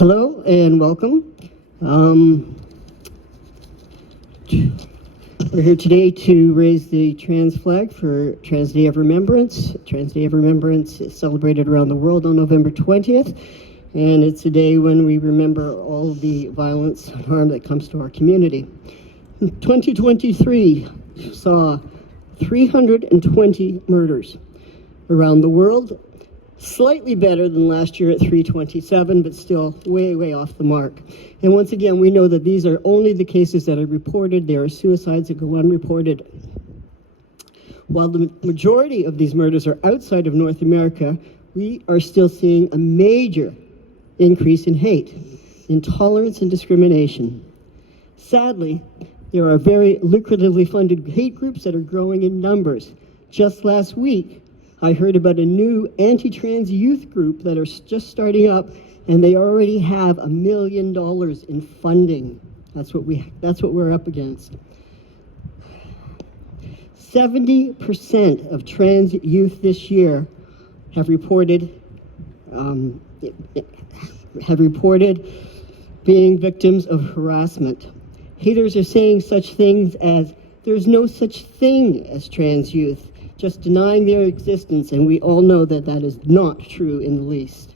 Hello and welcome. We're here today to raise the trans flag for Trans Day of Remembrance. Trans Day of Remembrance is celebrated around the world on November 20th, and it's a day when we remember all the violence and harm that comes to our community. 2023 saw 320 murders around the world. Slightly better than last year at 327, but still way, way off the mark. And once again, we know that these are only the cases that are reported. There are suicides that go unreported. While the majority of these murders are outside of North America, we are still seeing a major increase in hate, intolerance, and discrimination. Sadly, there are very lucratively funded hate groups that are growing in numbers. Just last week, I heard about a new anti-trans youth group that are just starting up, and they already have $1 million in funding. That's what we're up against. 70% of trans youth this year have reported being victims of harassment. Haters are saying such things as, "There's no such thing as trans youth," just denying their existence, and we all know that that is not true in the least.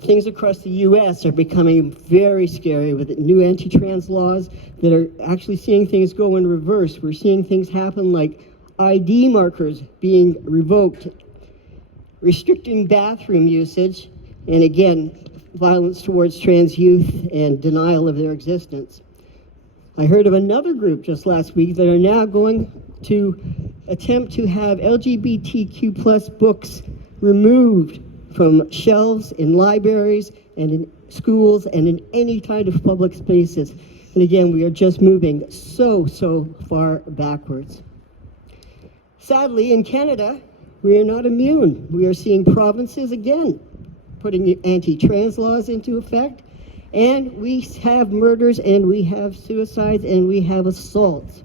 Things across the U.S. are becoming very scary with new anti-trans laws that are actually seeing things go in reverse. We're seeing things happen like ID markers being revoked, restricting bathroom usage, and again, violence towards trans youth and denial of their existence. I heard of another group just last week that are now going to attempt to have LGBTQ+ books removed from shelves in libraries and in schools and in any kind of public spaces. And again, we are just moving so far backwards. Sadly, in Canada, we are not immune. We are seeing provinces again putting anti-trans laws into effect, and we have murders, and we have suicides, and we have assaults.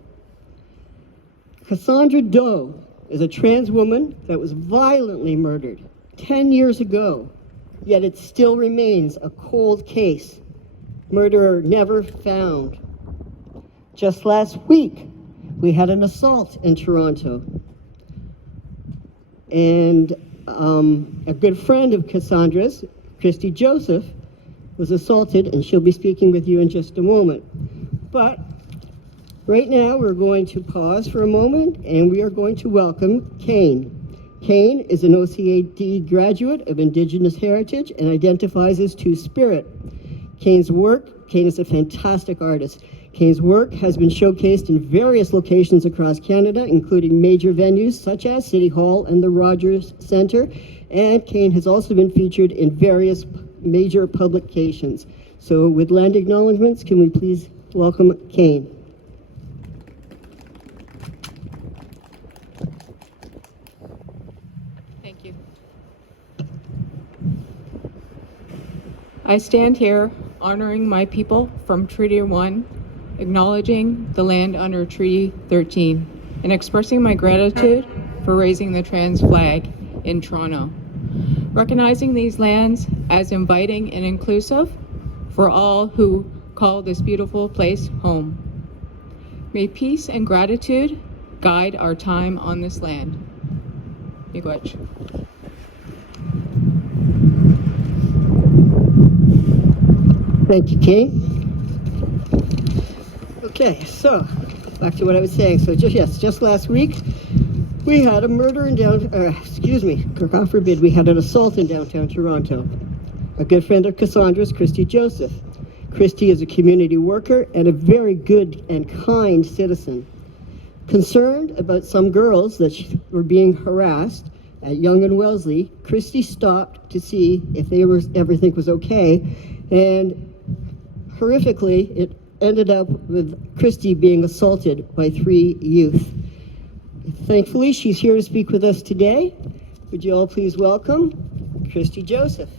Cassandra Doe is a trans woman that was violently murdered 10 years ago, yet it still remains a cold case. Murderer never found. Just last week, we had an assault in Toronto. And a good friend of Cassandra's, Christy Joseph, was assaulted, and she'll be speaking with you in just a moment. But right now, we're going to pause for a moment, and we are going to welcome Canne. Canne is an OCAD graduate of Indigenous Heritage and identifies as Two-Spirit. Canne is a fantastic artist. Canne's work has been showcased in various locations across Canada, including major venues such as City Hall and the Rogers Centre, and Canne has also been featured in various major publications. So with land acknowledgements, can we please welcome Canne? Thank you. I stand here honoring my people from Treaty 1, acknowledging the land under Treaty 13, and expressing my gratitude for raising the trans flag in Toronto. Recognizing these lands as inviting and inclusive for all who call this beautiful place home. May peace and gratitude guide our time on this land. Miigwech. Thank you, Canne. Okay, so back to what I was saying. So just last week, we had a murder in God forbid, we had an assault in downtown Toronto. A good friend of Cassandra's, Christy Joseph. Christy is a community worker and a very good and kind citizen. Concerned about some girls that were being harassed at Yonge and Wellesley, Christy stopped to see if everything was okay, and horrifically, it ended up with Christy being assaulted by 3 youth. Thankfully, she's here to speak with us today. Would you all please welcome Christy Joseph.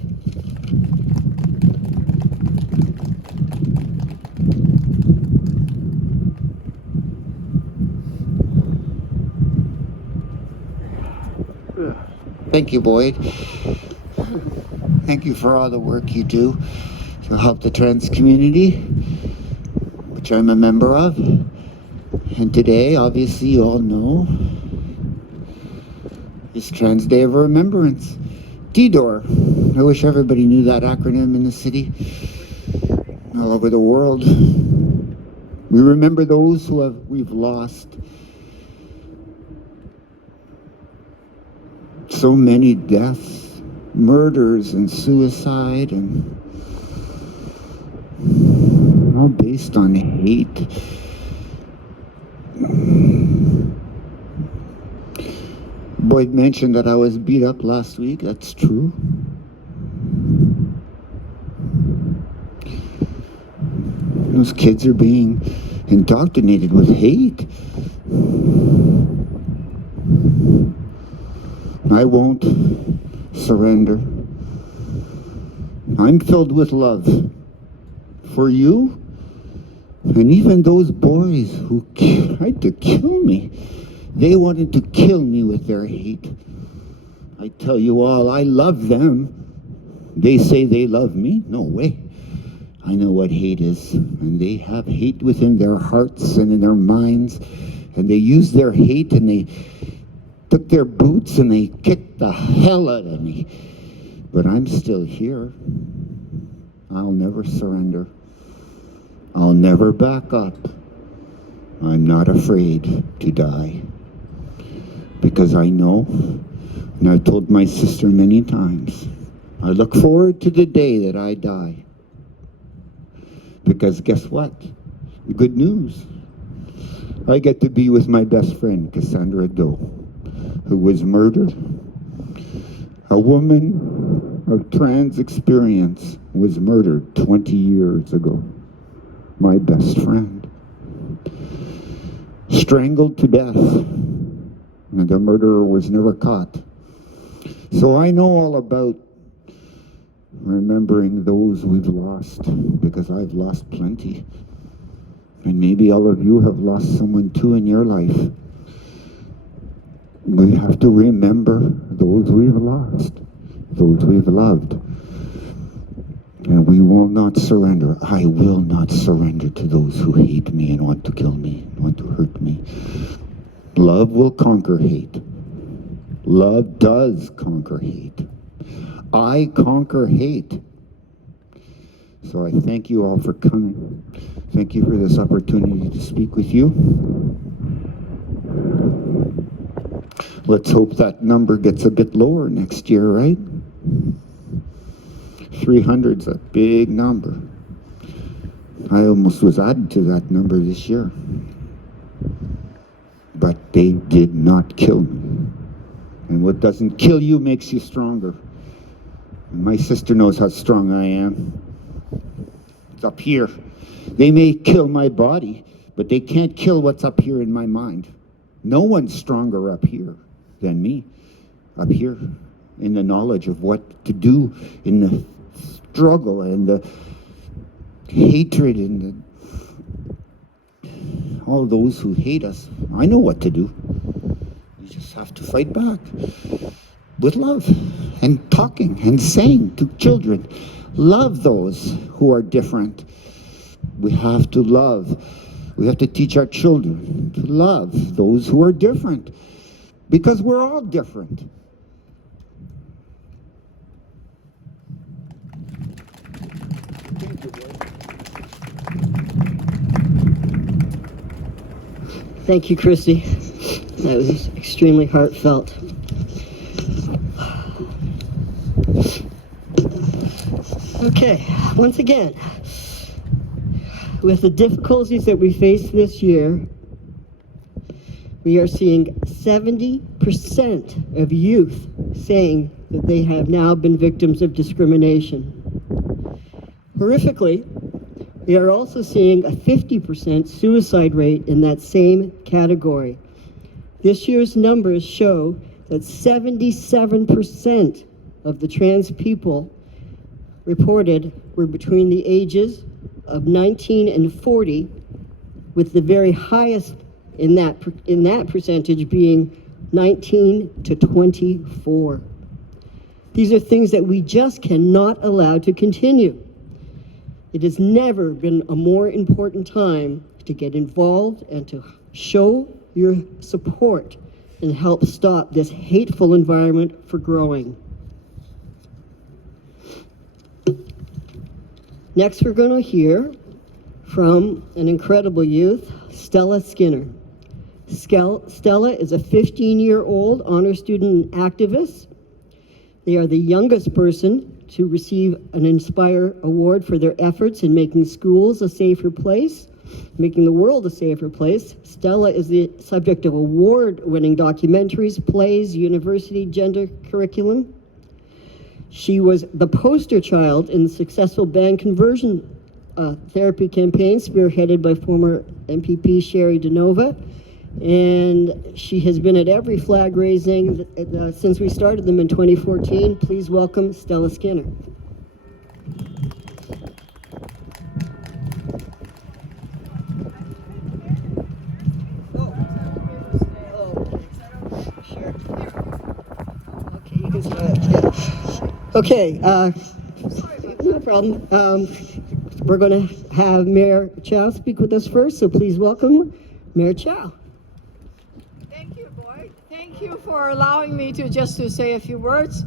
Thank you, Boyd. Thank you for all the work you do to help the trans community, which I'm a member of. And today, obviously, you all know, is Trans Day of Remembrance. TDOR. I wish everybody knew that acronym in the city, all over the world. We remember those we've lost. So many deaths, murders and suicide, and all based on hate. Boyd mentioned that I was beat up last week. That's true. Those kids are being indoctrinated with hate. I won't surrender. I'm filled with love for you and even those boys who tried to kill me. They wanted to kill me with their hate. I tell you all, I love them. They say they love me. No way. I know what hate is, and they have hate within their hearts and in their minds, and they use their hate and they took their boots and they kicked the hell out of me. But I'm still here. I'll never surrender. I'll never back up. I'm not afraid to die. Because I know, and I've told my sister many times, I look forward to the day that I die. Because guess what? Good news. I get to be with my best friend, Cassandra Doe, who was murdered. A woman of trans experience was murdered 20 years ago. My best friend. Strangled to death. And the murderer was never caught. So I know all about remembering those we've lost, because I've lost plenty. And maybe all of you have lost someone too in your life. We have to remember those we've lost, those we've loved. And we will not surrender. I will not surrender to those who hate me and want to kill me, and want to hurt me. Love will conquer hate. Love does conquer hate. I conquer hate. So I thank you all for coming. Thank you for this opportunity to speak with you. Let's hope that number gets a bit lower next year, right? 300's a big number. I almost was added to that number this year. But they did not kill me. And what doesn't kill you makes you stronger. And my sister knows how strong I am. It's up here. They may kill my body, but they can't kill what's up here in my mind. No one's stronger up here than me. Up here, in the knowledge of what to do, in the struggle and the hatred and all those who hate us. I know what to do. You just have to fight back with love and talking and saying to children, love those who are different. We have to love. We have to teach our children to love those who are different, because we're all different. Thank you, Christy. That was extremely heartfelt. Okay, once again, with the difficulties that we face this year, we are seeing 70% of youth saying that they have now been victims of discrimination. Horrifically, we are also seeing a 50% suicide rate in that same category. This year's numbers show that 77% of the trans people reported were between the ages of 19 and 40, with the very highest in that percentage being 19 to 24. These are things that we just cannot allow to continue. It has never been a more important time to get involved and to show your support and help stop this hateful environment from growing. Next, we're going to hear from an incredible youth, Stella Skinner. Stella is a 15-year-old honor student and activist. They are the youngest person to receive an Inspire Award for their efforts in making schools a safer place, making the world a safer place. Stella is the subject of award-winning documentaries, plays, university gender curriculum. She was the poster child in the successful band conversion therapy campaign spearheaded by former MPP Sherry DeNova. And she has been at every flag raising since we started them in 2014. Please welcome Stella Skinner. Okay, no problem. We're going to have Mayor Chow speak with us first, so please welcome Mayor Chow. Thank you, Boyd. Thank you for allowing me to say a few words.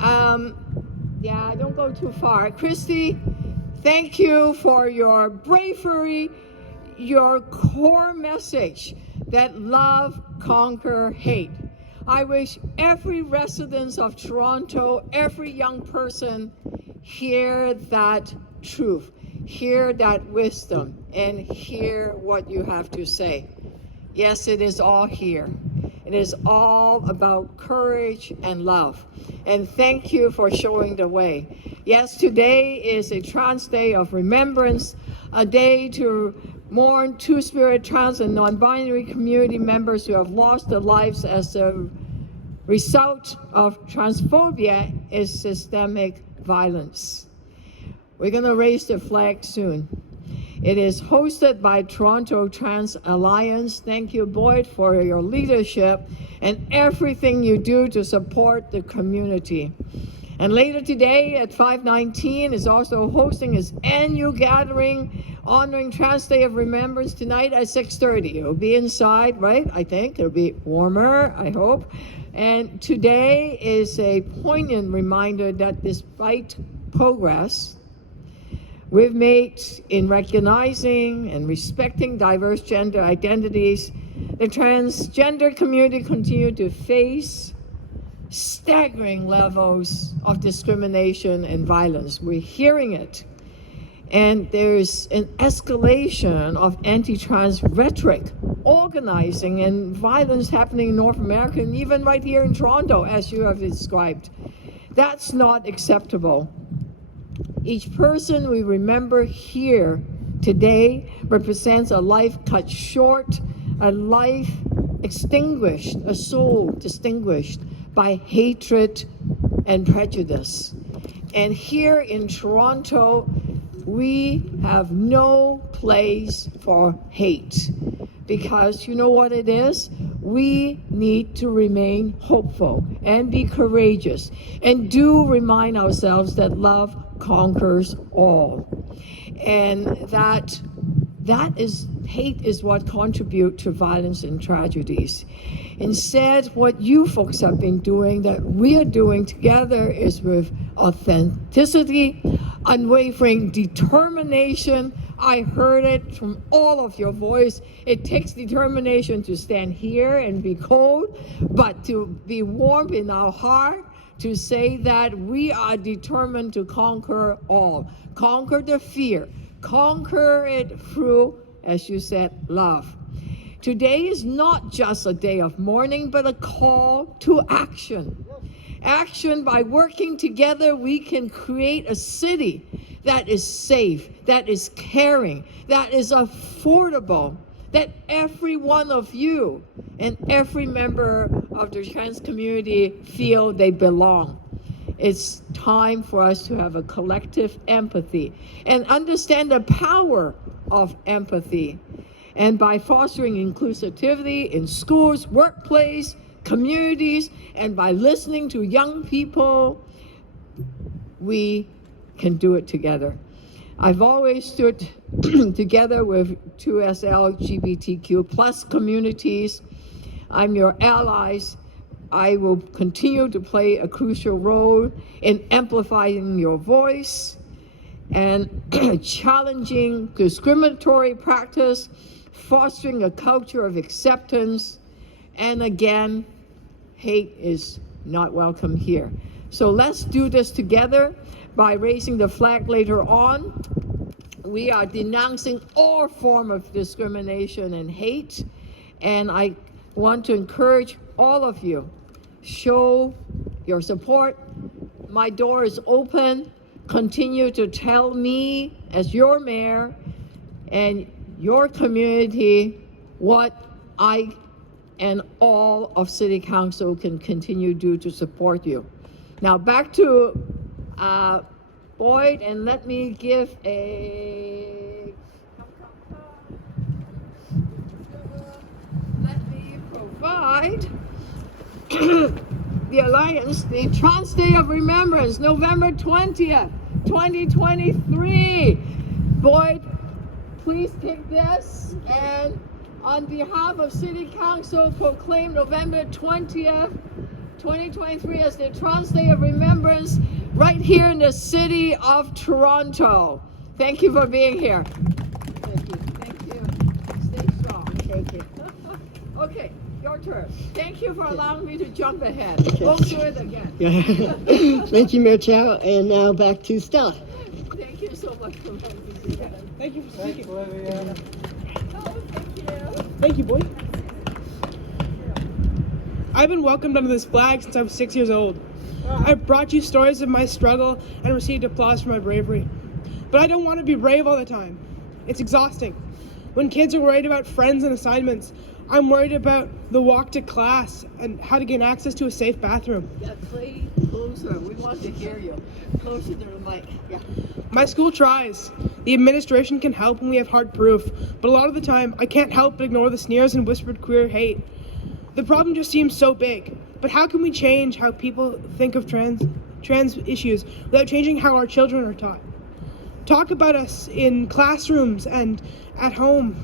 Don't go too far. Christy, thank you for your bravery, your core message that love conquer hate. I wish every resident of Toronto, every young person hear that truth, hear that wisdom, and hear what you have to say. Yes, it is all here. It is all about courage and love. And thank you for showing the way. Yes, today is a Trans Day of Remembrance, a day to mourn Two-Spirit trans and non-binary community members who have lost their lives as a result of transphobia is systemic violence. We're going to raise the flag soon. It is hosted by Toronto Trans Alliance. Thank you, Boyd, for your leadership and everything you do to support the community. And later today at 5:19 is also hosting its annual gathering honoring Trans Day of Remembrance tonight at 6:30. It'll be inside, right? I think it'll be warmer, I hope. And today is a poignant reminder that despite progress we've made in recognizing and respecting diverse gender identities, the transgender community continue to face staggering levels of discrimination and violence. We're hearing it. And there's an escalation of anti-trans rhetoric, organizing, and violence happening in North America, and even right here in Toronto, as you have described. That's not acceptable. Each person we remember here today represents a life cut short, a life extinguished, a soul distinguished by hatred and prejudice. And here in Toronto, we have no place for hate, because you know what it is? We need to remain hopeful and be courageous, and do remind ourselves that love conquers all, and that hate is what contributes to violence and tragedies. Instead, what you folks have been doing, that we are doing together, is with authenticity, unwavering determination. I heard it from all of your voice. It takes determination to stand here and be cold, but to be warm in our heart, to say that we are determined to conquer all. Conquer the fear. Conquer it through, as you said, love. Today is not just a day of mourning, but a call to action. Action. By working together, we can create a city that is safe, that is caring, that is affordable, that every one of you and every member of the trans community feel they belong. It's time for us to have a collective empathy and understand the power of empathy. And by fostering inclusivity in schools, workplace, communities, and by listening to young people we can do it together. I've always stood together with 2S LGBTQ plus communities. I'm your allies. I will continue to play a crucial role in amplifying your voice and challenging discriminatory practice, fostering a culture of acceptance, and again, hate is not welcome here. So let's do this together by raising the flag later on. We are denouncing all form of discrimination and hate, and I want to encourage all of you, show your support. My door is open. Continue to tell me as your mayor and your community what I and all of City Council can continue to do to support you. Now back to Boyd, and let me give let me provide the Alliance, the Trans Day of Remembrance, November 20th, 2023. Boyd, please take this, and on behalf of City Council, proclaim November 20th, 2023 as the Trans Day of Remembrance right here in the city of Toronto. Thank you for being here. Thank you. Thank you. Stay strong. Thank you. Okay, your turn. Thank you for allowing me to jump ahead. We'll do it again. Thank you, Mayor Chow. And now back to Stella. Thank you so much for letting me do that. Thank you for speaking. Olivia. Oh, thank you. Thank you, boy. I've been welcomed under this flag since I was 6 years old. I've brought you stories of my struggle and received applause for my bravery. But I don't want to be brave all the time. It's exhausting. When kids are worried about friends and assignments, I'm worried about the walk to class and how to gain access to a safe bathroom. Yeah, play closer. We want to hear you. Closer to the mic. Yeah. My school tries. The administration can help when we have hard proof, but a lot of the time, I can't help but ignore the sneers and whispered queer hate. The problem just seems so big, but how can we change how people think of trans issues without changing how our children are taught? Talk about us in classrooms and at home.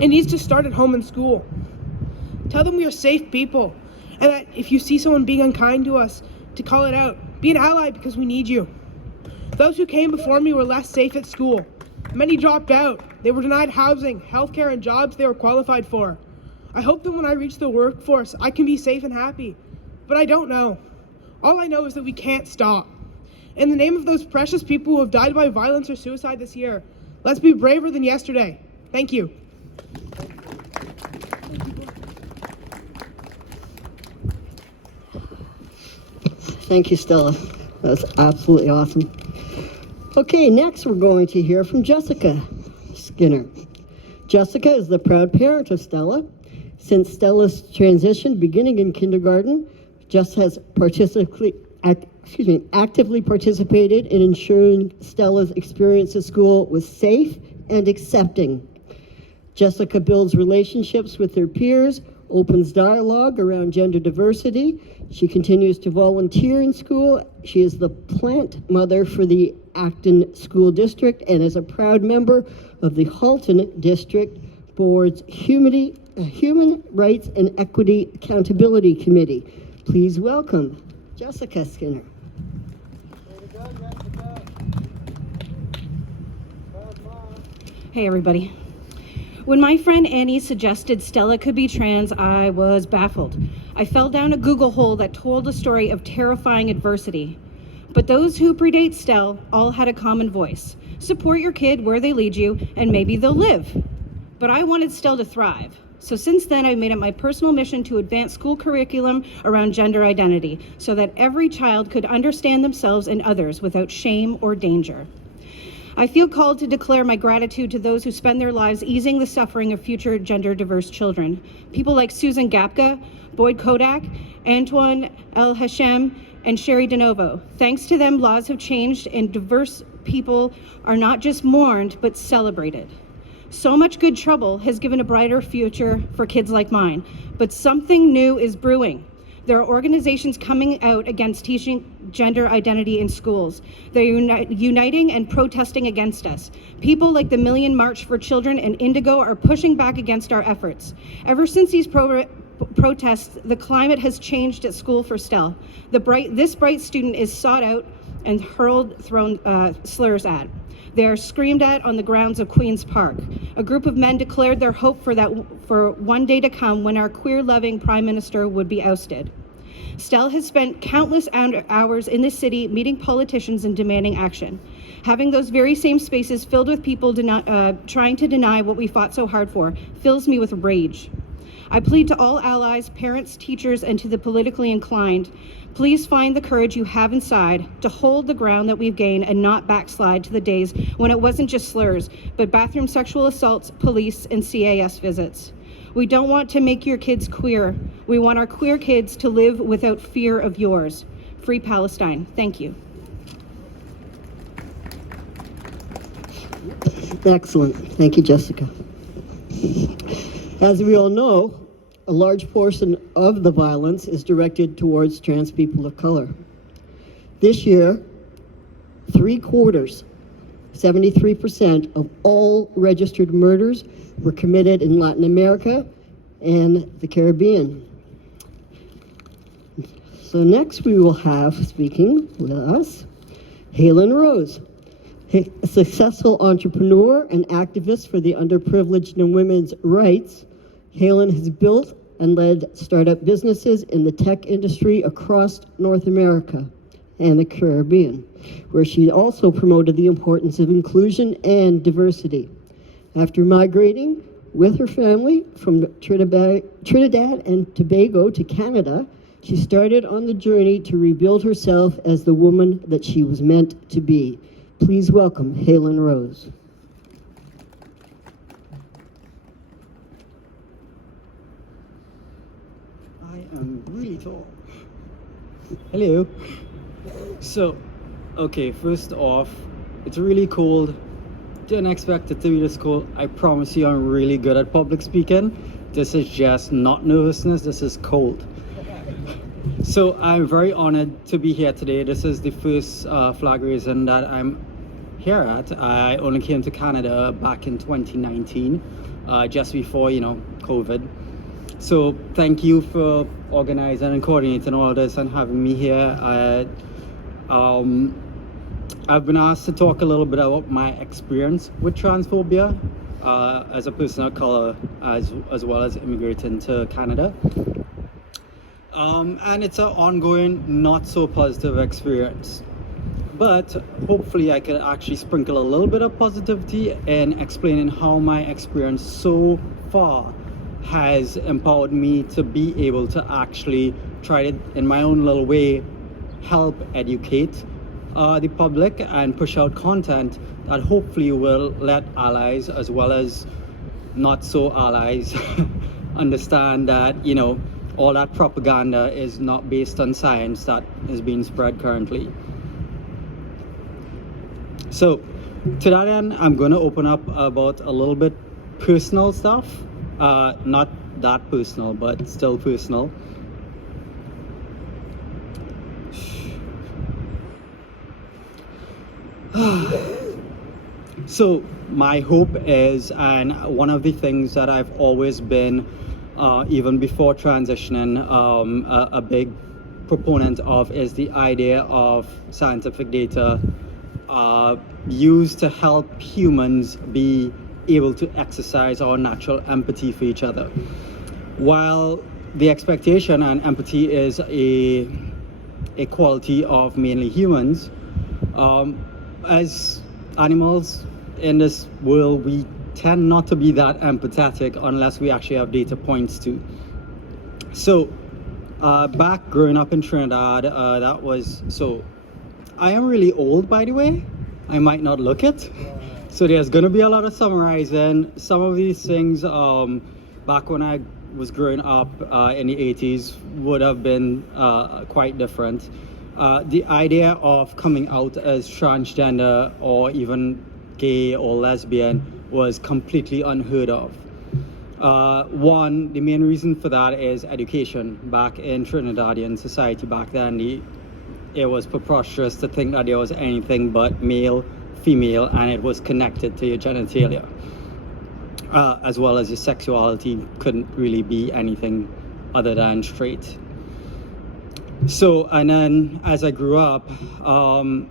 It needs to start at home and school. Tell them we are safe people, and that if you see someone being unkind to us, to call it out. Be an ally because we need you. Those who came before me were less safe at school. Many dropped out. They were denied housing, healthcare, and jobs they were qualified for. I hope that when I reach the workforce, I can be safe and happy. But I don't know. All I know is that we can't stop. In the name of those precious people who have died by violence or suicide this year, let's be braver than yesterday. Thank you. Thank you, Stella. That's absolutely awesome. Okay, next we're going to hear from Jessica Skinner. Jessica is the proud parent of Stella. Since Stella's transition beginning in kindergarten, Jess has actively participated in ensuring Stella's experience at school was safe and accepting. Jessica builds relationships with her peers, opens dialogue around gender diversity. She continues to volunteer in school. She is the plant mother for the Acton School District and is a proud member of the Halton District Board's Human Rights and Equity Accountability Committee. Please welcome Jessica Skinner. Hey everybody. When my friend Annie suggested Stella could be trans, I was baffled. I fell down a Google hole that told a story of terrifying adversity. But those who predate Stella all had a common voice. Support your kid where they lead you, and maybe they'll live. But I wanted Stella to thrive. So since then, I've made it my personal mission to advance school curriculum around gender identity so that every child could understand themselves and others without shame or danger. I feel called to declare my gratitude to those who spend their lives easing the suffering of future gender diverse children. People like Susan Gapka, Boyd Kodak, Antoine El Hashem, and Sherry DeNovo. Thanks to them, laws have changed and diverse people are not just mourned, but celebrated. So much good trouble has given a brighter future for kids like mine, but something new is brewing. There are organizations coming out against teaching gender identity in schools. They're uniting and protesting against us. People like the Million March for Children and Indigo are pushing back against our efforts. Ever since these protests, the climate has changed at school for Stella. This bright student is sought out and thrown slurs at. They are screamed at on the grounds of Queen's Park. A group of men declared their hope for one day to come when our queer-loving Prime Minister would be ousted. Stella has spent countless hours in this city meeting politicians and demanding action. Having those very same spaces filled with people trying to deny what we fought so hard for fills me with rage. I plead to all allies, parents, teachers, and to the politically inclined, please find the courage you have inside to hold the ground that we've gained and not backslide to the days when it wasn't just slurs, but bathroom sexual assaults, police, and CAS visits. We don't want to make your kids queer. We want our queer kids to live without fear of yours. Free Palestine. Thank you. Excellent. Thank you, Jessica. As we all know, a large portion of the violence is directed towards trans people of color. This year, 73% of all registered murders were committed in Latin America and the Caribbean. So next we will have, speaking with us, Haylen Rose, a successful entrepreneur and activist for the underprivileged and women's rights. Haylen has built and led startup businesses in the tech industry across North America and the Caribbean, where she also promoted the importance of inclusion and diversity. After migrating with her family from Trinidad and Tobago to Canada, she started on the journey to rebuild herself as the woman that she was meant to be. Please welcome Haylen Rose. I am really tall. Hello. So, okay, first off, it's really cold. Didn't expect it to be this cold. I promise you I'm really good at public speaking. This is just not nervousness, this is cold. So I'm very honored to be here today. This is the first flag raising that I'm here at. I only came to Canada back in 2019, just before, COVID. So thank you for organizing and coordinating all this and having me here. I've been asked to talk a little bit about my experience with transphobia as a person of color, as well as immigrating to Canada. And it's an ongoing, not so positive experience. But hopefully I could actually sprinkle a little bit of positivity in explaining how my experience so far has empowered me to be able to actually try to, in my own little way, help educate the public and push out content that hopefully will let allies as well as not so allies understand that, all that propaganda is not based on science that is being spread currently. So to that end, I'm going to open up about a little bit personal stuff. Not that personal, but still personal. So my hope is, and one of the things that I've always been, even before transitioning, a big proponent of, is the idea of scientific data used to help humans be able to exercise our natural empathy for each other. While the expectation and empathy is a quality of mainly humans, as animals in this world, we tend not to be that empathetic unless we actually have data points to. So back growing up in Trinidad, I am really old, by the way. I might not look it. So there's going to be a lot of summarizing. Some of these things back when I was growing up in the 80s would have been quite different. The idea of coming out as transgender or even gay or lesbian was completely unheard of. One, the main reason for that is education. Back in Trinidadian society back then, it was preposterous to think that there was anything but male, female, and it was connected to your genitalia. As well as your sexuality couldn't really be anything other than straight. So, and then as I grew up, when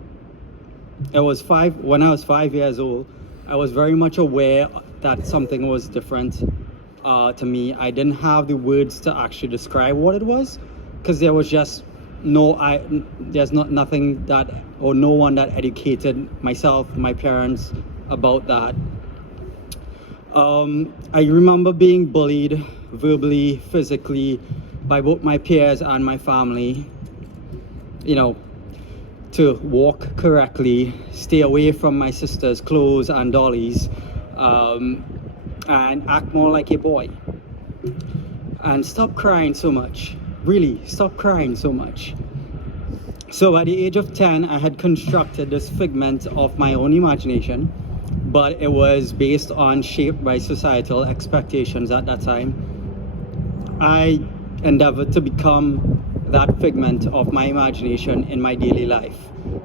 I was 5 years old, I was very much aware that something was different to me. I didn't have the words to actually describe what it was, because there was just there's nothing that, or no one that educated myself, my parents, about that. I remember being bullied verbally, physically, by both my peers and my family, to walk correctly, stay away from my sister's clothes and dollies, and act more like a boy. And stop crying so much. Really, stop crying so much. So at the age of 10, I had constructed this figment of my own imagination, but it was based on, shaped by societal expectations at that time. I endeavored to become that figment of my imagination in my daily life.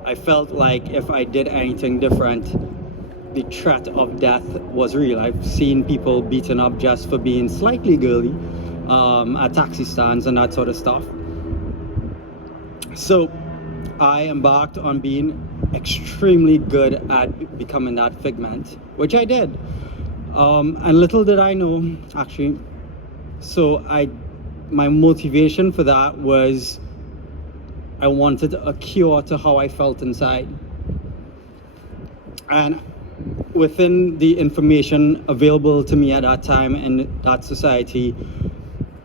I felt like if I did anything different, the threat of death was real. I've seen people beaten up just for being slightly girly at taxi stands and that sort of stuff. So I embarked on being extremely good at becoming that figment, which I did. And little did I know, actually, my motivation for that was I wanted a cure to how I felt inside. And within the information available to me at that time in that society,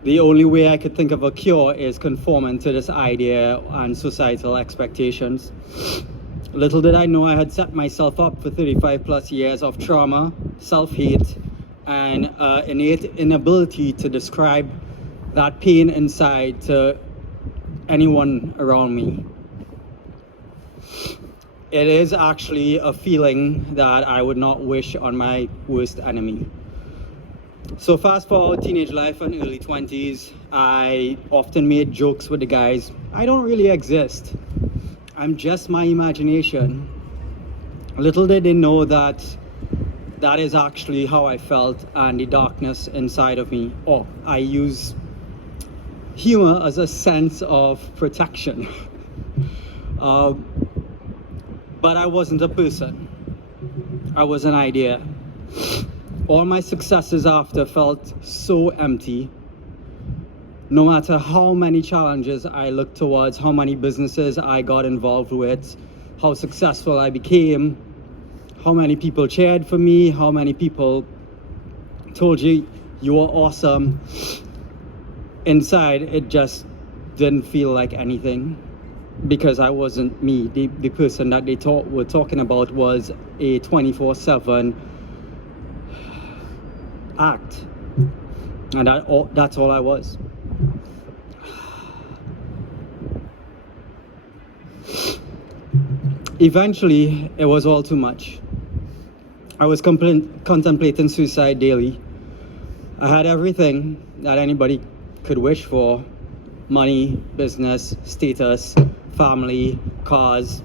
the only way I could think of a cure is conforming to this idea and societal expectations. Little did I know I had set myself up for 35 plus years of trauma, self-hate, and innate inability to describe that pain inside to anyone around me. It is actually a feeling that I would not wish on my worst enemy. So fast forward teenage life and early 20s, I often made jokes with the guys. I don't really exist. I'm just my imagination. Little did they know that that is actually how I felt, and the darkness inside of me. Oh, I use humor as a sense of protection. But I wasn't a person. I was an idea. All my successes after felt so empty. No matter how many challenges I looked towards, how many businesses I got involved with, how successful I became, how many people cheered for me, how many people told you you were awesome. Inside, it just didn't feel like anything, because I wasn't me. The person that they were talking about was a 24/7 act, and that's all I was. Eventually, it was all too much. I was contemplating suicide daily. I had everything that anybody could wish for: money, business, status, family, cars.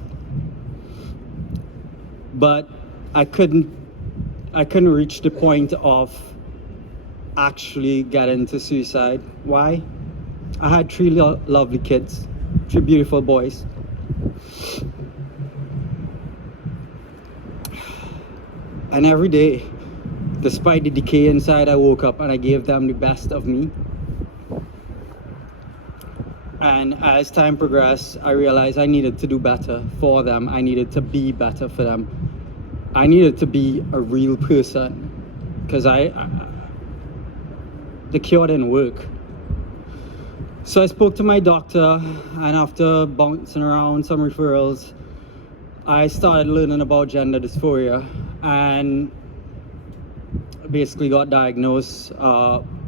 But I couldn't reach the point of actually getting to suicide. Why? I had three lovely kids, three beautiful boys. And every day, despite the decay inside, I woke up and I gave them the best of me. And as time progressed, I realized I needed to do better for them. I needed to be better for them. I needed to be a real person, because the cure didn't work. So I spoke to my doctor, and after bouncing around some referrals, I started learning about gender dysphoria, and basically got diagnosed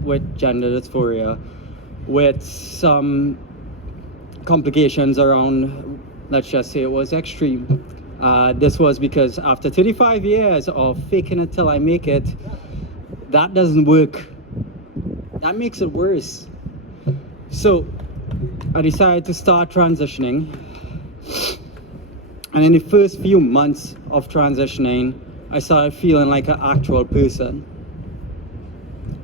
with gender dysphoria, with some complications around, let's just say it was extreme. This was because after 35 years of faking it till I make it, that doesn't work that makes it worse. So I decided to start transitioning. And in the first few months of transitioning, I started feeling like an actual person.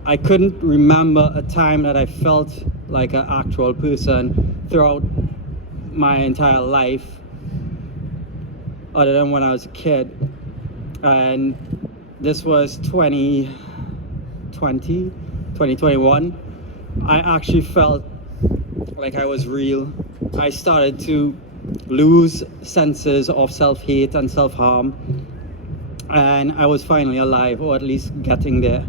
I couldn't remember a time that I felt like an actual person throughout my entire life, other than when I was a kid. And this was 2021. I actually felt like I was real. I started to lose senses of self-hate and self-harm, and I was finally alive, or at least getting there.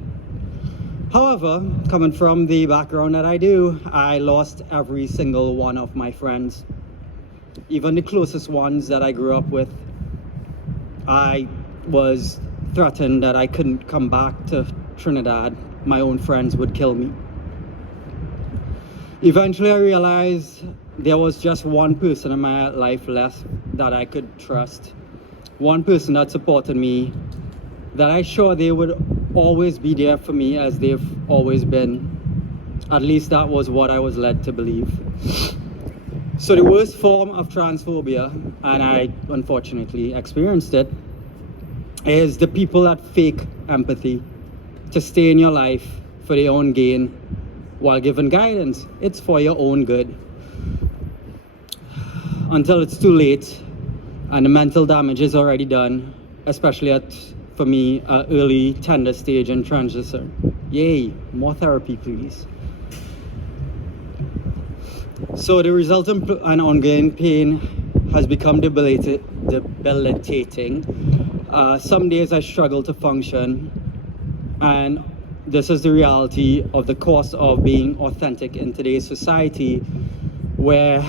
However, coming from the background that I do, I lost every single one of my friends, even the closest ones that I grew up with. I was threatened that I couldn't come back to Trinidad. My own friends would kill me. Eventually, I realized there was just one person in my life left that I could trust. One person that supported me, that I sure they would always be there for me as they've always been. At least that was what I was led to believe. So the worst form of transphobia, and I unfortunately experienced it, is the people that fake empathy to stay in your life for their own gain while giving guidance. It's for your own good. Until it's too late and the mental damage is already done, especially at, for me, early tender stage in transition. Yay, more therapy, please. So the resultant and ongoing pain has become debilitating. Some days I struggle to function, and this is the reality of the cost of being authentic in today's society, where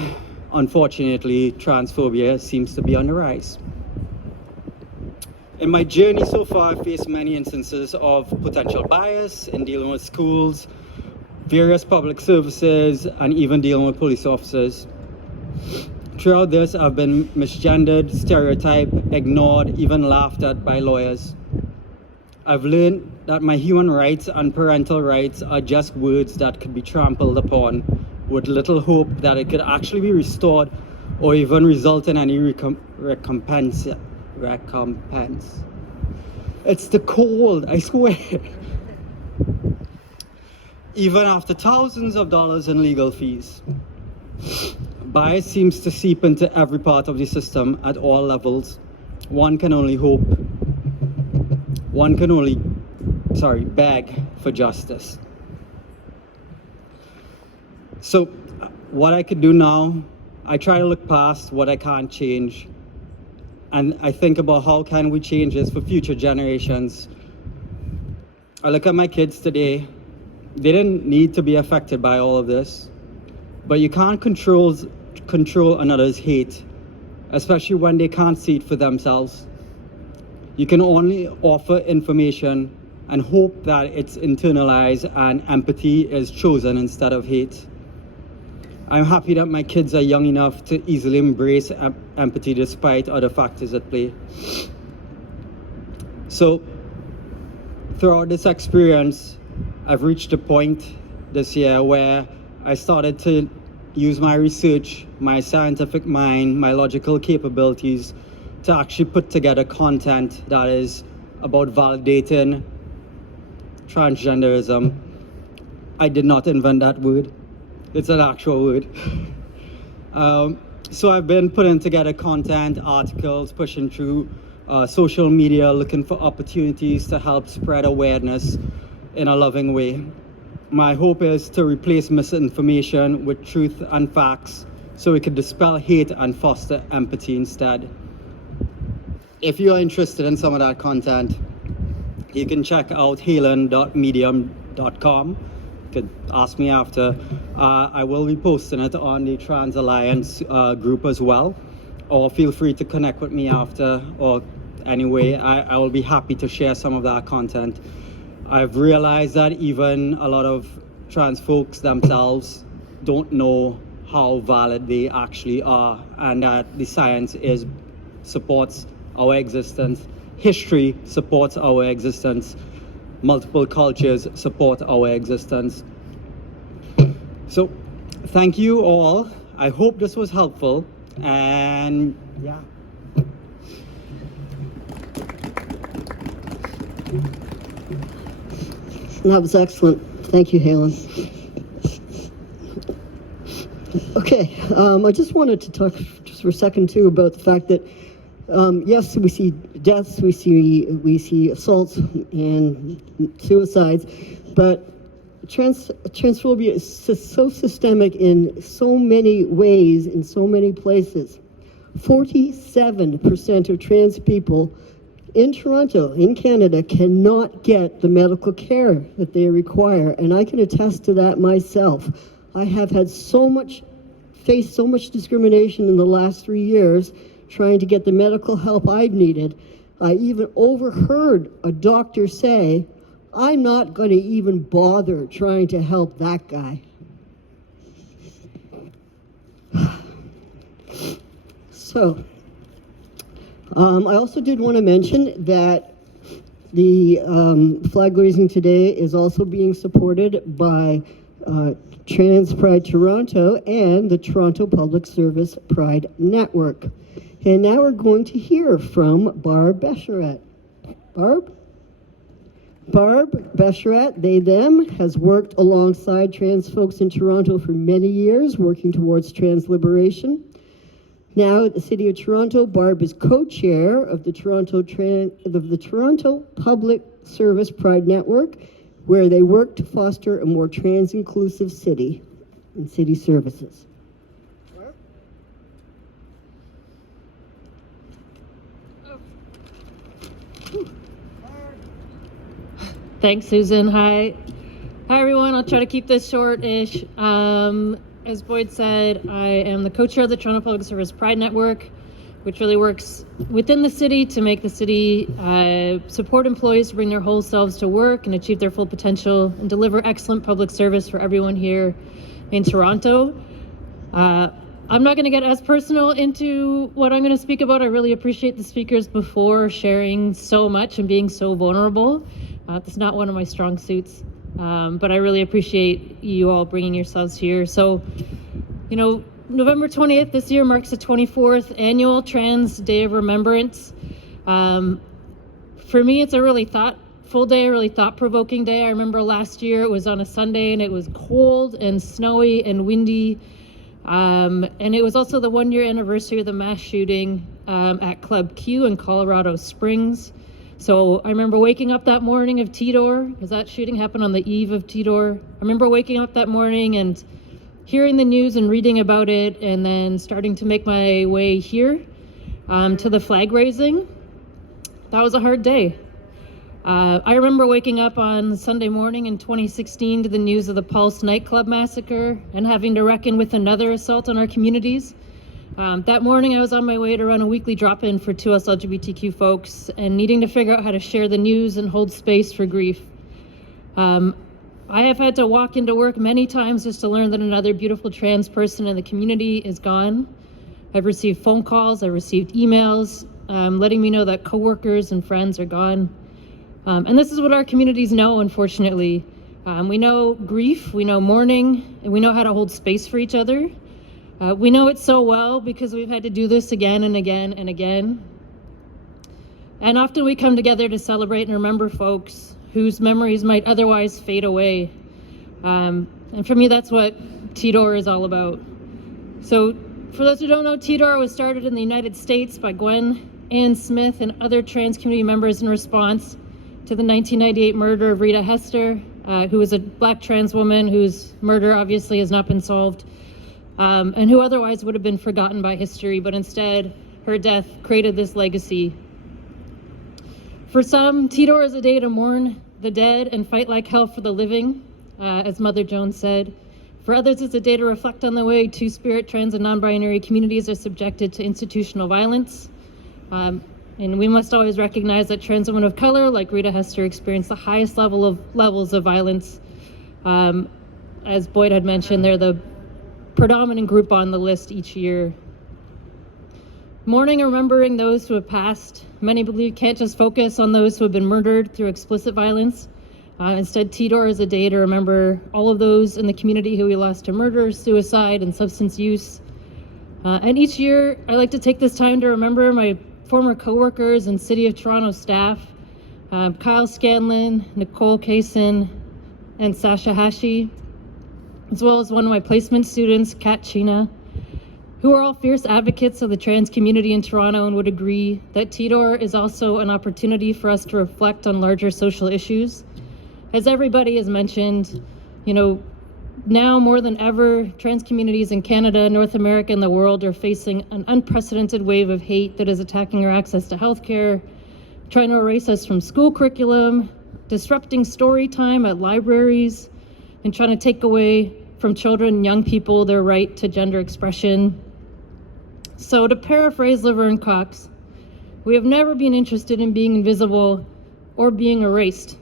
unfortunately transphobia seems to be on the rise. In my journey so far, I've faced many instances of potential bias in dealing with schools, various public services, and even dealing with police officers. Throughout this, I've been misgendered, stereotyped, ignored, even laughed at by lawyers. I've learned that my human rights and parental rights are just words that could be trampled upon, with little hope that it could actually be restored or even result in any recompense. It's the cold, I swear. Even after thousands of dollars in legal fees. Bias seems to seep into every part of the system at all levels. One can only hope. One can only, beg for justice. So what I could do now, I try to look past what I can't change. And I think about how can we change this for future generations. I look at my kids today. They didn't need to be affected by all of this. But you can't control another's hate, especially when they can't see it for themselves. You can only offer information and hope that it's internalized and empathy is chosen instead of hate. I'm happy that my kids are young enough to easily embrace empathy despite other factors at play. So, throughout this experience, I've reached a point this year where I started to use my research, my scientific mind, my logical capabilities to actually put together content that is about validating transgenderism. I did not invent that word. It's an actual word. So I've been putting together content, articles, pushing through social media, looking for opportunities to help spread awareness in a loving way. My hope is to replace misinformation with truth and facts so we can dispel hate and foster empathy instead. If you're interested in some of that content, you can check out haylen.medium.com. You could ask me after. I will be posting it on the Trans Alliance group as well. Or feel free to connect with me after, or anyway, I will be happy to share some of that content. I've realized that even a lot of trans folks themselves don't know how valid they actually are, and that the science supports our existence, history supports our existence, multiple cultures support our existence, So, thank you all. I hope this was helpful. And yeah. That was excellent. Thank you, Haylen. Okay, I just wanted to talk just for a second too about the fact that yes, we see deaths, we see assaults and suicides, but transphobia is so systemic in so many ways, in so many places. 47% of trans people in Toronto, in Canada, cannot get the medical care that they require, and I can attest to that myself. I have had faced so much discrimination in the last 3 years trying to get the medical help I've needed. I even overheard a doctor say, "I'm not going to even bother trying to help that guy." So, I also did want to mention that the flag raising today is also being supported by Trans Pride Toronto and the Toronto Public Service Pride Network. And now we're going to hear from Barb Besharat. Barb? Barb Besharat, they, them, has worked alongside trans folks in Toronto for many years, working towards trans liberation. Now at the City of Toronto, Barb is co-chair of the Toronto Public Service Pride Network, where they work to foster a more trans-inclusive city and city services. Thanks, Susan. Hi, everyone. I'll try to keep this short-ish. As Boyd said, I am the co-chair of the Toronto Public Service Pride Network, which really works within the city to make the city support employees to bring their whole selves to work and achieve their full potential and deliver excellent public service for everyone here in Toronto. I'm not going to get as personal into what I'm going to speak about. I really appreciate the speakers before sharing so much and being so vulnerable. That's not one of my strong suits. But I really appreciate you all bringing yourselves here. So, November 20th this year marks the 24th annual Trans Day of Remembrance. For me, it's a really thoughtful day, a really thought-provoking day. I remember last year it was on a Sunday and it was cold and snowy and windy. And it was also the 1-year anniversary of the mass shooting at Club Q in Colorado Springs. So I remember waking up that morning of TDOR, because that shooting happened on the eve of TDOR. I remember waking up that morning and hearing the news and reading about it, and then starting to make my way here to the flag raising. That was a hard day. I remember waking up on Sunday morning in 2016 to the news of the Pulse nightclub massacre and having to reckon with another assault on our communities. That morning I was on my way to run a weekly drop-in for 2S LGBTQ folks and needing to figure out how to share the news and hold space for grief. I have had to walk into work many times just to learn that another beautiful trans person in the community is gone. I've received phone calls, I've received emails letting me know that coworkers and friends are gone. And this is what our communities know, unfortunately. We know grief, we know mourning, and we know how to hold space for each other. We know it so well because we've had to do this again and again and again. And often we come together to celebrate and remember folks whose memories might otherwise fade away. And for me, that's what TDOR is all about. So for those who don't know, TDOR was started in the United States by Gwen Ann Smith and other trans community members in response to the 1998 murder of Rita Hester, who was a Black trans woman whose murder obviously has not been solved. And who otherwise would have been forgotten by history, but instead her death created this legacy. For some, TDOR is a day to mourn the dead and fight like hell for the living, as Mother Jones said. For others, it's a day to reflect on the way two-spirit, trans, and non-binary communities are subjected to institutional violence. And we must always recognize that trans women of color, like Rita Hester, experience the highest levels of violence. As Boyd had mentioned, they're the predominant group on the list each year. Mourning and remembering those who have passed, many believe can't just focus on those who have been murdered through explicit violence. Instead, TDOR is a day to remember all of those in the community who we lost to murder, suicide, and substance use. And each year, I like to take this time to remember my former coworkers and City of Toronto staff, Kyle Scanlon, Nicole Kaysen, and Sasha Hashi, as well as one of my placement students, Kat China, who are all fierce advocates of the trans community in Toronto and would agree that TDOR is also an opportunity for us to reflect on larger social issues. As everybody has mentioned, now more than ever, trans communities in Canada, North America, and the world are facing an unprecedented wave of hate that is attacking our access to healthcare, trying to erase us from school curriculum, disrupting story time at libraries, and trying to take away from children and young people their right to gender expression. So to paraphrase Laverne Cox, we have never been interested in being invisible or being erased.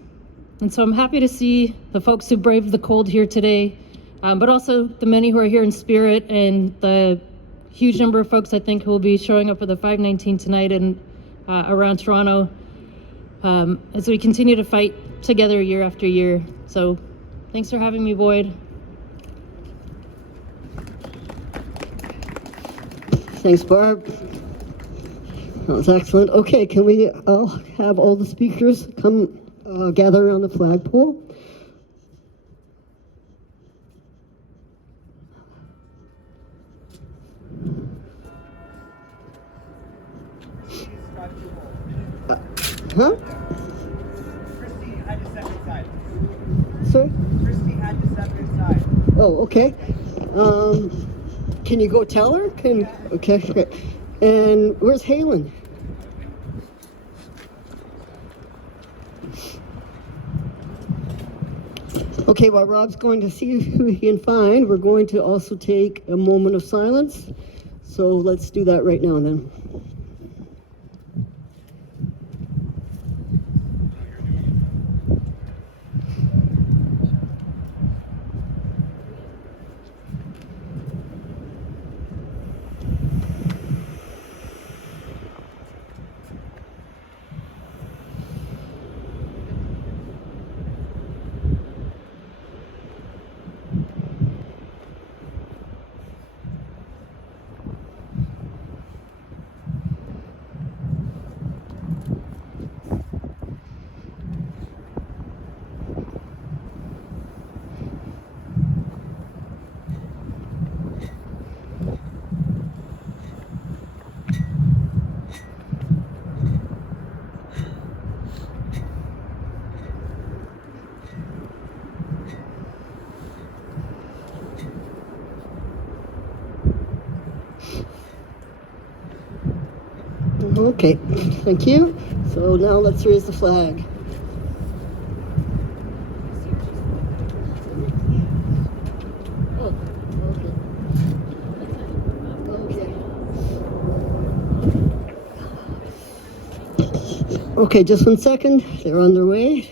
And so I'm happy to see the folks who braved the cold here today, but also the many who are here in spirit and the huge number of folks I think who will be showing up for the 519 tonight and around Toronto as we continue to fight together year after year. So thanks for having me, Boyd. Thanks, Barb. That was excellent. Okay, can we have all the speakers come gather around the flagpole? Huh? Christy had to step inside. Sorry? Christy had to step inside. Oh, okay. Can you go tell her? Okay, great. And where's Haylen? Okay, while Rob's going to see who he can find, we're going to also take a moment of silence. So let's do that right now then. Okay, thank you. So now let's raise the flag. Oh, okay. Okay, just 1 second. They're on their way.